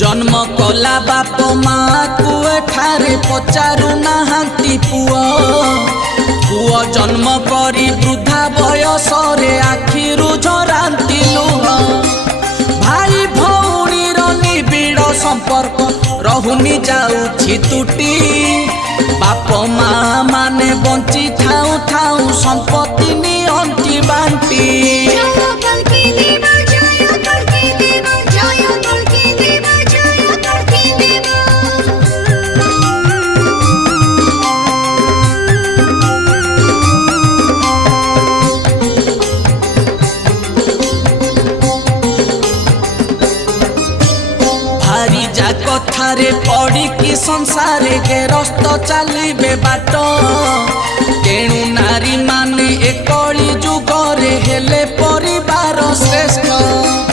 जन्म कला बाप माँ को एठारे पचारू नाहांती पुओ पुओ जन्म करी वृद्धा बयस रे आखिरु झरांती लुह भाई भौणी निबिड़ संपर्क रहुनी जाउछि तुटी बाप माँ माने बंची थाउ थाउ संपत्ति नियंती बांटी कथारे पड़ी कि संसारे गेरस्त चलिबे बाट तेणु नारी माने एकली जुगरे हेले परिवार श्रेष्ठ।